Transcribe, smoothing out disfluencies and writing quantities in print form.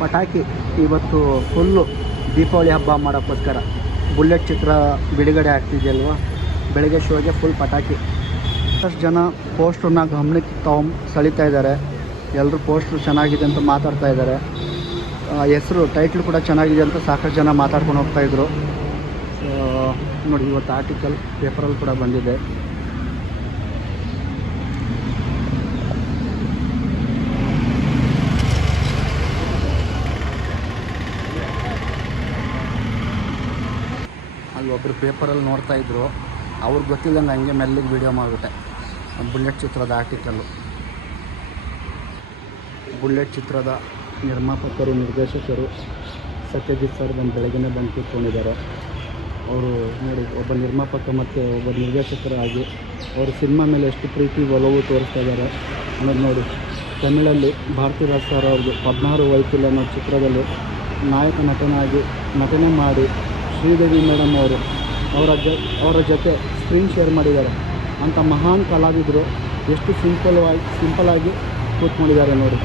ಪಟಾಕಿ ಇವತ್ತು ಫುಲ್ಲು ದೀಪಾವಳಿ ಹಬ್ಬ ಮಾಡೋಕ್ಕೋಸ್ಕರ ಬುಲೆಟ್ ಚಿತ್ರ ಬಿಡುಗಡೆ ಆಗ್ತಿದೆಯಲ್ವ, ಬೆಳಗ್ಗೆ ಶೋಗೆ ಫುಲ್ ಪಟಾಕಿ. ಸಾಕಷ್ಟು ಜನ ಪೋಸ್ಟ್ರನ್ನ ಗಮನಕ್ಕೆ ಸೆಳೀತಾ ಇದ್ದಾರೆ. ಎಲ್ಲರೂ ಪೋಸ್ಟ್ರು ಚೆನ್ನಾಗಿದೆ ಅಂತ ಮಾತಾಡ್ತಾ ಇದ್ದಾರೆ. ಹೆಸರು ಟೈಟ್ಲ್ ಕೂಡ ಚೆನ್ನಾಗಿದೆ ಅಂತ ಸಾಕಷ್ಟು ಜನ ಮಾತಾಡ್ಕೊಂಡು ಹೋಗ್ತಾಯಿದ್ರು. ನೋಡಿ, ಇವತ್ತು ಆರ್ಟಿಕಲ್ ಪೇಪರಲ್ಲಿ ಕೂಡ ಬಂದಿದೆ. ಅಲ್ಲಿ ಒಬ್ಬರು ಪೇಪರಲ್ಲಿ ನೋಡ್ತಾ ಇದ್ರು, ಅವ್ರಿಗೆ ಗೊತ್ತಿಲ್ಲದಂಗೆ ಹಂಗೆ ಮೆಲ್ಲಿಗೆ ವೀಡಿಯೋ ಮಾಡಿಬಿಟ್ಟೆ. ಬುಲೆಟ್ ಚಿತ್ರದ ಆರ್ಟಿಕಲ್ಲು. ಬುಲೆಟ್ ಚಿತ್ರದ ನಿರ್ಮಾಪಕರು, ನಿರ್ದೇಶಕರು ಸತ್ಯಜಿತ್ ಸರ್ ಬೆಳಗ್ಗೆ ಬಂದು ಕೂತ್ಕೊಂಡಿದ್ದಾರೆ. ಅವರು ನೋಡಿ, ಒಬ್ಬ ನಿರ್ಮಾಪಕ ಮತ್ತು ಒಬ್ಬ ನಿರ್ದೇಶಕರಾಗಿ ಅವರು ಸಿನಿಮಾ ಮೇಲೆ ಎಷ್ಟು ಪ್ರೀತಿ ಒಲವು ತೋರಿಸ್ತಾ ಇದ್ದಾರೆ ಅನ್ನೋದು ನೋಡಿ. ತಮಿಳಲ್ಲಿ ಭಾರತೀರಾಜ್ ಸರ್ ಅವ್ರಿಗೆ 16 ವಯಸ್ಸಿಲ್ಲ ಅನ್ನೋ ಚಿತ್ರದಲ್ಲಿ ನಾಯಕ ನಟನೆ ಮಾಡಿ ಶ್ರೀದೇವಿ ಮೇಡಮ್ ಅವರು ಅವರ ಜೊತೆ ಸ್ಕ್ರೀನ್ ಶೇರ್ ಮಾಡಿದ್ದಾರೆ. ಅಂಥ ಮಹಾನ್ ಕಲಾವಿದರು ಎಷ್ಟು ಸಿಂಪಲ್ಲಾಗಿ ಕೂತ್ಕೊಂಡಿದ್ದಾರೆ ನೋಡಿ.